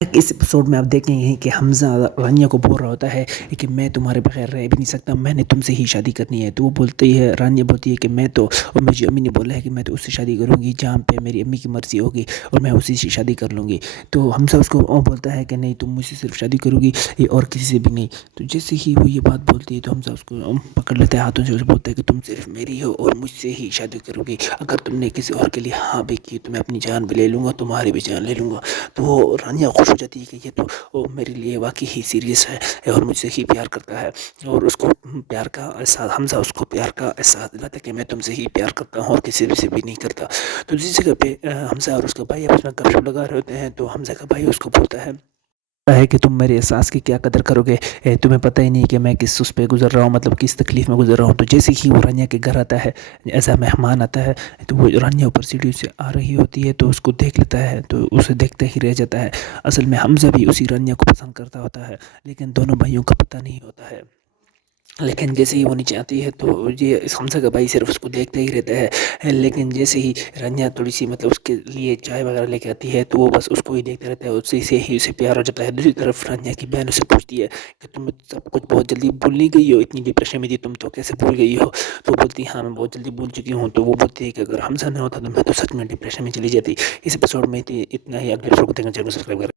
اس episode میں آپ دیکھیں گے کہ حمزہ رانیہ کو بول رہا ہوتا ہے کہ میں تمہارے بغیر رہ بھی نہیں سکتا، میں نے تم سے ہی شادی کرنی ہے۔ تو وہ بولتی ہے، رانیہ بولتی ہے کہ میں تو، اور مجھے امی نے بولا ہے کہ میں تو اس سے شادی کروں گی جہاں پہ میری امی کی مرضی ہوگی اور میں اسی سے شادی کر لوں گی۔ تو حمزہ اس کو بولتا ہے کہ نہیں، تم مجھ سے صرف شادی کرو گی اور کسی سے بھی نہیں۔ تو جیسے ہی وہ یہ بات بولتی ہے تو حمزہ اس کو پکڑ لیتا ہے ہاتھوں سے، اسے بولتا ہے کہ تم صرف میری ہو اور مجھ سے ہی شادی کرو گی، اگر تم نے کسی اور کے لیے ہاں بھی کی تو میں اپنی جان بھی لے لوں گا، تمہاری بھی جان لے لوں گا۔ تو وہ رانیہ خوش ہو جاتی ہے کہ یہ تو میرے لیے واقعی ہی سیریس ہے اور مجھ سے ہی پیار کرتا ہے، اور اس کو پیار کا احساس، حمزہ اس کو پیار کا احساس دلاتا ہے کہ میں تم سے ہی پیار کرتا ہوں اور کسی سے بھی نہیں کرتا۔ تو جس جگہ پہ حمزہ اور اس کا بھائی آپس میں گپ شپ لگا رہے ہوتے ہیں تو حمزہ کا بھائی اس کو بولتا ہے کہ تم میرے احساس کی کیا قدر کرو گے، تمہیں پتہ ہی نہیں کہ میں کس اس پہ گزر رہا ہوں، مطلب کس تکلیف میں گزر رہا ہوں۔ تو جیسے ہی وہ رانیہ کے گھر آتا ہے، ایسا مہمان آتا ہے، تو وہ رانیہ اوپر سیڑھی سے آ رہی ہوتی ہے تو اس کو دیکھ لیتا ہے، تو اسے دیکھتے ہی رہ جاتا ہے۔ اصل میں حمزہ بھی اسی رانیہ کو پسند کرتا ہوتا ہے، لیکن دونوں بھائیوں کا پتہ نہیں ہوتا ہے۔ لیکن جیسے ہی وہ نیچے آتی ہے تو یہ حمزہ کا بھائی صرف اس کو دیکھتا ہی رہتا ہے، لیکن جیسے ہی رانیہ تھوڑی سی مطلب اس کے لیے چائے وغیرہ لے کے آتی ہے تو وہ بس اس کو ہی دیکھتا رہتا ہے، اسی سے ہی اسے پیار ہو جاتا ہے۔ دوسری طرف رانیہ کی بہن اسے پوچھتی ہے کہ تم سب کچھ بہت جلدی بھول نہیں گئی ہو، اتنی ڈپریشن میں تھی تم تو کیسے بھول گئی ہو؟ تو بولتی ہے ہاں میں بہت جلدی بھول چکی ہوں۔ تو وہ بولتی ہے کہ اگر حمزہ نہ ہوتا تو میں تو سچ میں ڈپریشن میں چلی جاتی۔ اس ایپیسوڈ میں اتنا ہی، اگلے ایپیسوڈ کو دیکھنا چینل کو سبسکرائب کریں۔